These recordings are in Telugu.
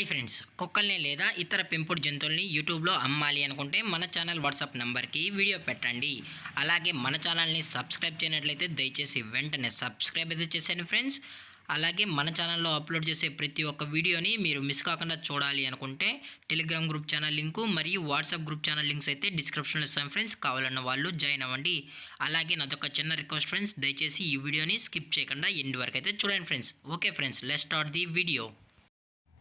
హాయ్ ఫ్రెండ్స్, కుక్కల్ని లేదా ఇతర పెంపుడు జంతువుల్ని యూట్యూబ్లో అమ్మాలి అనుకుంటే మన ఛానల్ వాట్సాప్ నెంబర్కి వీడియో పెట్టండి. అలాగే మన ఛానల్ని సబ్స్క్రైబ్ చేయనట్లయితే దయచేసి వెంటనే సబ్స్క్రైబ్ అయితే చేసేయండి ఫ్రెండ్స్. అలాగే మన ఛానల్లో అప్లోడ్ చేసే ప్రతి ఒక్క వీడియోని మీరు మిస్ కాకుండా చూడాలి అనుకుంటే టెలిగ్రామ్ గ్రూప్ ఛానల్ లింకు మరియు వాట్సాప్ గ్రూప్ ఛానల్ లింక్స్ అయితే డిస్క్రిప్షన్లో ఇస్తాను ఫ్రెండ్స్. కావాలన్న వాళ్ళు జాయిన్ అవ్వండి. అలాగే నాదొక చిన్న రిక్వెస్ట్ ఫ్రెండ్స్, దయచేసి ఈ వీడియోని స్కిప్ చేయకుండా ఎండ్ వరకు అయితే చూడండి friends. Okay friends, let's start the video.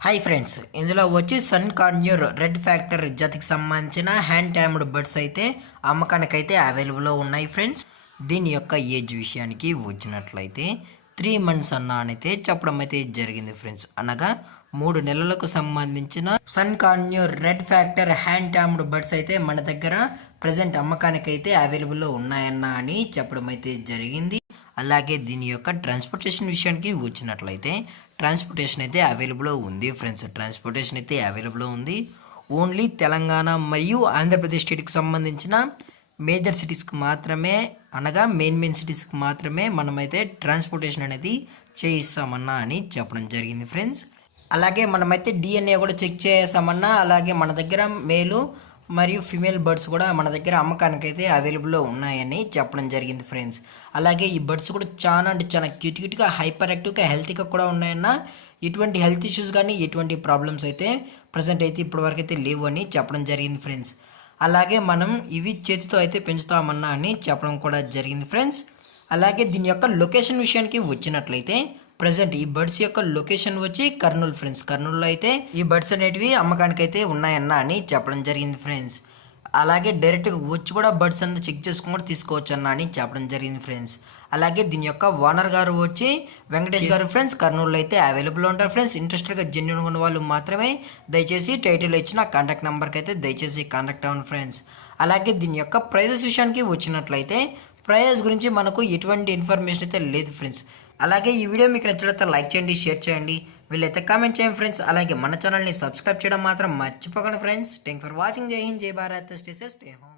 Hi friends, ఇందులో వచ్చి సన్ కార్న్యూర్ రెడ్ ఫ్యాక్టర్ జాతికి సంబంధించిన హ్యాండ్ ట్యామ్డ్ బర్డ్స్ అయితే అమ్మకానికైతే అవైలబుల్లో ఉన్నాయి ఫ్రెండ్స్. దీని యొక్క ఏజ్ విషయానికి వచ్చినట్లయితే 3 months అయితే చెప్పడం అయితే జరిగింది ఫ్రెండ్స్. అనగా 3 నెలలకు సంబంధించిన sun conure red factor hand tamed birds అయితే మన దగ్గర ప్రజెంట్ అమ్మకానికైతే అవైలబుల్లో ఉన్నాయన్న అని చెప్పడం అయితే జరిగింది. అలాగే దీని యొక్క ట్రాన్స్పోర్టేషన్ విషయానికి వచ్చినట్లయితే ట్రాన్స్పోర్టేషన్ అయితే అవైలబుల్లో ఉంది ఫ్రెండ్స్. ట్రాన్స్పోర్టేషన్ అయితే అవైలబుల్లో ఉంది. ఓన్లీ తెలంగాణ మరియు ఆంధ్రప్రదేశ్ స్టేట్కి సంబంధించిన మేజర్ సిటీస్కి మాత్రమే, అనగా మెయిన్ సిటీస్కి మాత్రమే మనమైతే ట్రాన్స్పోర్టేషన్ అనేది చేయిస్తామన్నా అని చెప్పడం జరిగింది ఫ్రెండ్స్. అలాగే మనమైతే డిఎన్ఏ కూడా చెక్ చేసామన్నా. అలాగే మన దగ్గర మేలు మరియు ఫిమేల్ బర్డ్స్ కూడా మన దగ్గర అమ్మకానికైతే అవైలబుల్లో ఉన్నాయని చెప్పడం జరిగింది ఫ్రెండ్స్. అలాగే ఈ బర్డ్స్ కూడా చాలా అంటే చాలా క్యూట్గా హైపర్ యాక్టివ్గా హెల్తీగా కూడా ఉన్నాయన్న. ఎటువంటి హెల్త్ ఇష్యూస్ కానీ ఎటువంటి ప్రాబ్లమ్స్ అయితే ప్రజెంట్ అయితే ఇప్పటివరకు అయితే లేవు అని చెప్పడం జరిగింది ఫ్రెండ్స్. అలాగే మనం ఇవి చేతితో అయితే పెంచుతామన్నా అని చెప్పడం కూడా జరిగింది ఫ్రెండ్స్. అలాగే దీని యొక్క లొకేషన్ విషయానికి వచ్చినట్లయితే ప్రజెంట్ ఈ బర్డ్స్ యొక్క లొకేషన్ వచ్చి కర్నూలు ఫ్రెండ్స్. కర్నూలులో అయితే ఈ బర్డ్స్ అనేటివి అమ్మకానికి అయితే ఉన్నాయన్న అని చెప్పడం జరిగింది ఫ్రెండ్స్. అలాగే డైరెక్ట్గా వచ్చి కూడా బర్డ్స్ అంతా చెక్ చేసుకుని కూడా తీసుకోవచ్చు అన్న అని చెప్పడం జరిగింది ఫ్రెండ్స్. అలాగే దీని యొక్క ఓనర్ గారు వచ్చి వెంకటేష్ గారు ఫ్రెండ్స్. కర్నూలులో అయితే అవైలబుల్ ఉంటారు ఫ్రెండ్స్. ఇంట్రెస్టెడ్గా జెన్యున్గా ఉన్న వాళ్ళు మాత్రమే దయచేసి టైటిల్లో ఇచ్చిన కాంటాక్ట్ నెంబర్కి అయితే దయచేసి కాంటాక్ట్ అవ్వండి ఫ్రెండ్స్. అలాగే దీని యొక్క ప్రైజెస్ విషయానికి వచ్చినట్లయితే ప్రైజెస్ గురించి మనకు ఎటువంటి ఇన్ఫర్మేషన్ అయితే లేదు ఫ్రెండ్స్. అలాగే ఈ వీడియో మీకు నచ్చినట్లయితే లైక్ చేయండి, షేర్ చేయండి, వీళ్ళైతే కామెంట్ చేయండి ఫ్రెండ్స్. అలాగే మన ఛానల్ని సబ్స్క్రైబ్ చేయడం మాత్రం మర్చిపోకండి ఫ్రెండ్స్. Thank for watching. జై హింద్, జై Bharat, stay safe, stay home.